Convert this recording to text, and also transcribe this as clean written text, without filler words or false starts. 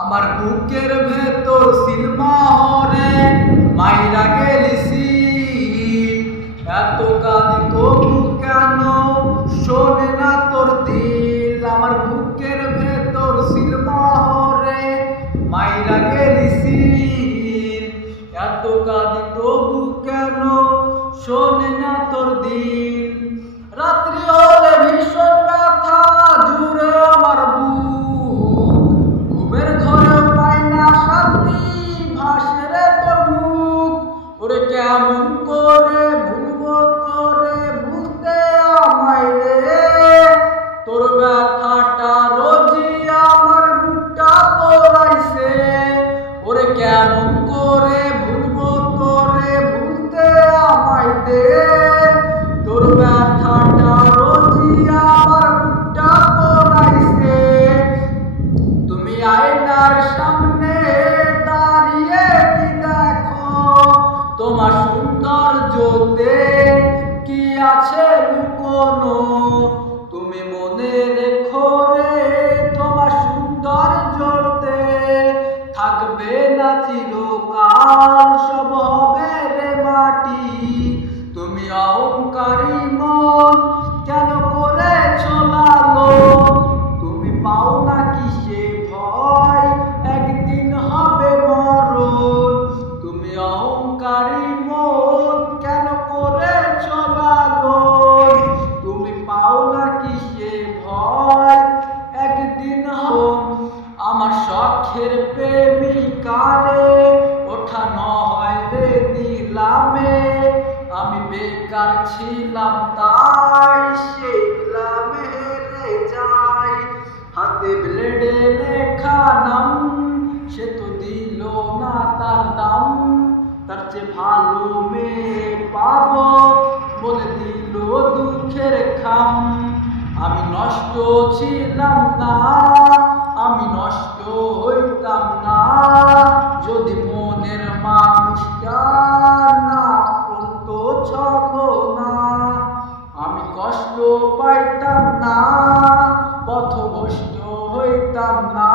আমার বুকের ভেতর সিলমাহরে মাইরা গেলিসি, এত কাঁদি তবু কেন শোনে না তোর দিল। আমার বুকের ভেতর সিলমাহরে মাইরা গেলিসি, এত কাঁদি তবু কেন শোনে না তোর দিল। রাত্রি হলে ভীষণ ব্যথা জুড়ে আমার বুক, ঘুমের ঘরে পাই না শান্তি, ভাসে রে তোর মুখ। ওরে কেমন করে ভুলবো তোরে, ভুলতে আমায় রে। তোর ব্যথাটা রোজই আমার বুকটা পোড়াইছে। ওরে কেমন করে ভুলবো তোরে, ভুলতে আমায় দে। তোর ব্যথাটা রোজই আমার বুকটা পোড়াইছে। তুমি আয়নার সামনে দাঁড়িয়ে কি দেখো, তোমার সৌন্দর্যতে কি আছে লুকোনো। তুমি মনে রেখো রে, তোমার সৌন্দর্যতে থাকবে না চিরকাল, সব হবে রে মাটি। তুমি অহংকারী মন কেন করেছো লালন, তুমি পাও না কিসে ভয়, একদিন হবে মরণ। তুমি অহংকারী মন কেন করেছো লালন, তুমি পাও না কিসে ভয়, একদিন হবে। আমার শখের প্রেমিকারে ওঠানো হয় রে নিলামে, আমি বেকার ছিলাম তাই সেই নিলামে রে যাই। হাতে ব্লেডে লেখা নাম, সে তো দিল না তার দাম। তার চেয়ে ভালো মেয়ে পাবো বলে দিল দুঃখের খাম। আমি নষ্ট ছিলাম না, আমি নষ্ট হইতাম না, যদি মনের মানুষটা না করতো ছলনা। আমি কষ্ট পাইতাম না, পথভ্রষ্ট হইতাম না,